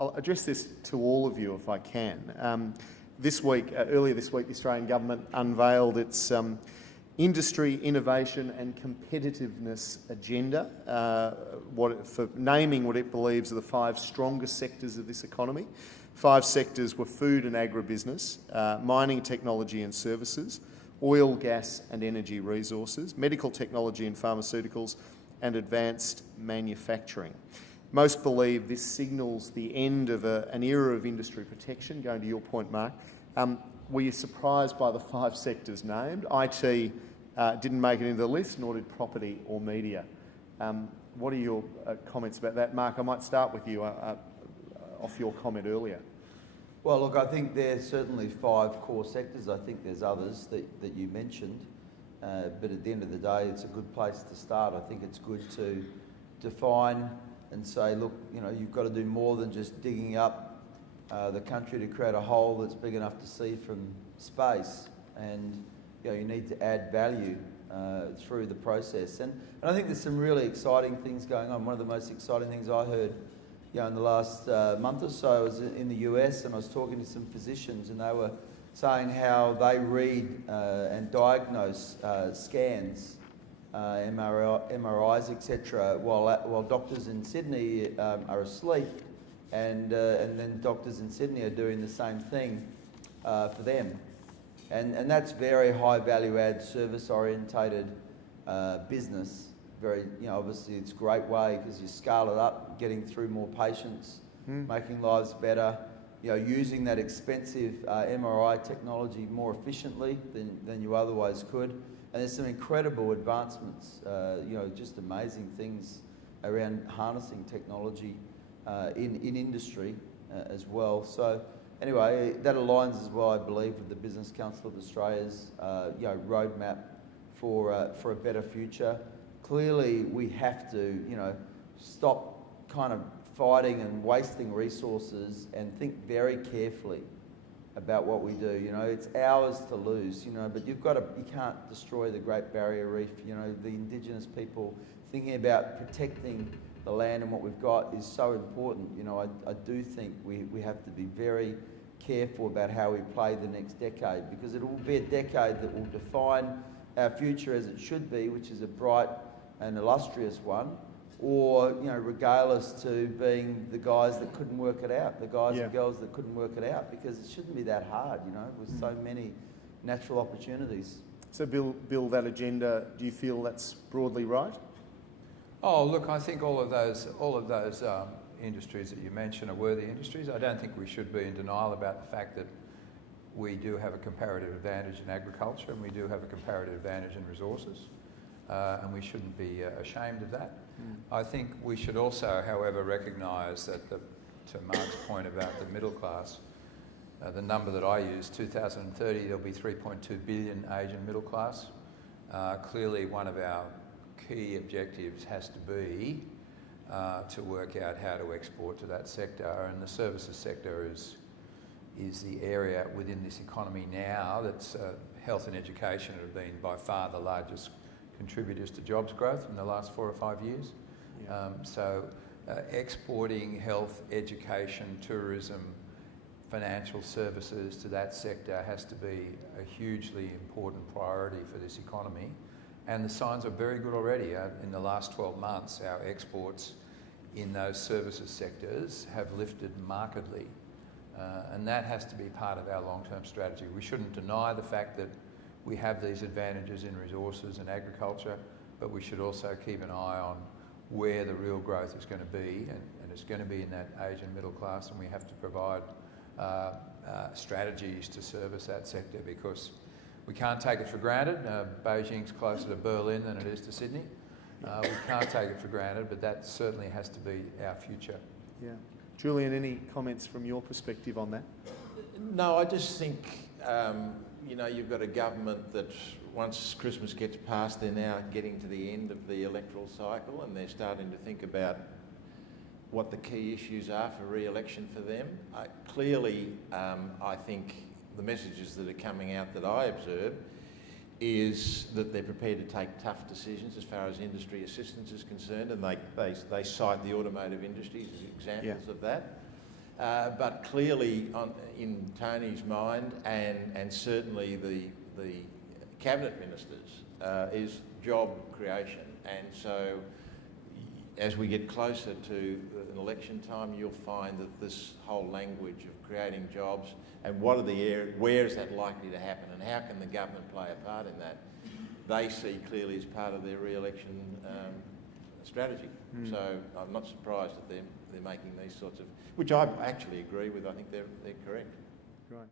I'll address this to all of you if I can. This week, earlier this week, the Australian government unveiled its industry, innovation and competitiveness agenda, for naming what it believes are the 5 strongest sectors of this economy. 5 sectors were food and agribusiness, mining, technology and services, oil, gas and energy resources, medical technology and pharmaceuticals, and advanced manufacturing. Most believe this signals the end of an era of industry protection. Going to your point, Mark, were you surprised by the 5 sectors named? IT didn't make it into the list, nor did property or media. What are your comments about that? Mark, I might start with you off your comment earlier. Well, look, I think there's certainly 5 core sectors. I think there's others that you mentioned, but at the end of the day, it's a good place to start. I think it's good to define and say, look, you know, you've got to do more than just digging up the country to create a hole that's big enough to see from space, and you know, you need to add value through the process. And I think there's some really exciting things going on. One of the most exciting things I heard, you know, in the last month or so, I was in the US and I was talking to some physicians, and they were saying how they read and diagnose scans, MRIs, etc., while doctors in Sydney are asleep, and then doctors in Sydney are doing the same thing for them. And that's very high value add, service orientated business. Very, you know, obviously it's a great way because you scale it up, getting through more patients, making lives better, you know, using that expensive MRI technology more efficiently than you otherwise could. And there's some incredible advancements, you know, just amazing things around harnessing technology in industry as well. So anyway, that aligns as well, I believe, with the Business Council of Australia's you know, roadmap for a better future. Clearly, we have to, you know, stop kind of fighting and wasting resources and think very carefully about what we do. You know, it's ours to lose, you know, but you can't destroy the Great Barrier Reef. You know, the Indigenous people thinking about protecting the land and what we've got is so important. You know, I do think we have to be very careful about how we play the next decade, because it will be a decade that will define our future as it should be, which is a bright and illustrious one, or, you know, regale us to being the guys that couldn't work it out, the guys and girls that couldn't work it out, because it shouldn't be that hard, you know, with so many natural opportunities. So Bill, that agenda, do you feel that's broadly right? Oh, look, I think all of those industries that you mentioned are worthy industries. I don't think we should be in denial about the fact that we do have a comparative advantage in agriculture and we do have a comparative advantage in resources, and we shouldn't be ashamed of that. I think we should also, however, recognise that, to Mark's point about the middle class, the number that I use, 2030, there'll be 3.2 billion Asian middle class. Clearly, one of our key objectives has to be to work out how to export to that sector, and the services sector is the area within this economy now that's health and education have been by far the largest contributors to jobs growth in the last 4 or 5 years. So exporting health, education, tourism, financial services to that sector has to be a hugely important priority for this economy. And the signs are very good already. In the last 12 months, our exports in those services sectors have lifted markedly. And that has to be part of our long-term strategy. We shouldn't deny the fact that we have these advantages in resources and agriculture, but we should also keep an eye on where the real growth is going to be, and it's going to be in that Asian middle class, and we have to provide strategies to service that sector, because we can't take it for granted. Beijing's closer to Berlin than it is to Sydney. We can't take it for granted, but that certainly has to be our future. Yeah. Julian, any comments from your perspective on that? No, I just think, you know, you've got a government that once Christmas gets past, they're now getting to the end of the electoral cycle, and they're starting to think about what the key issues are for re-election for them. Clearly, I think the messages that are coming out that I observe is that they're prepared to take tough decisions as far as industry assistance is concerned, and they cite the automotive industry as examples of that. But clearly, in Tony's mind, and certainly the cabinet ministers, is job creation. And so, as we get closer to an election time, you'll find that this whole language of creating jobs and what are the areas, where is that likely to happen, and how can the government play a part in that, they see clearly as part of their re-election strategy. So I'm not surprised that they're making these sorts of, which I actually agree with. I think they're correct. Right.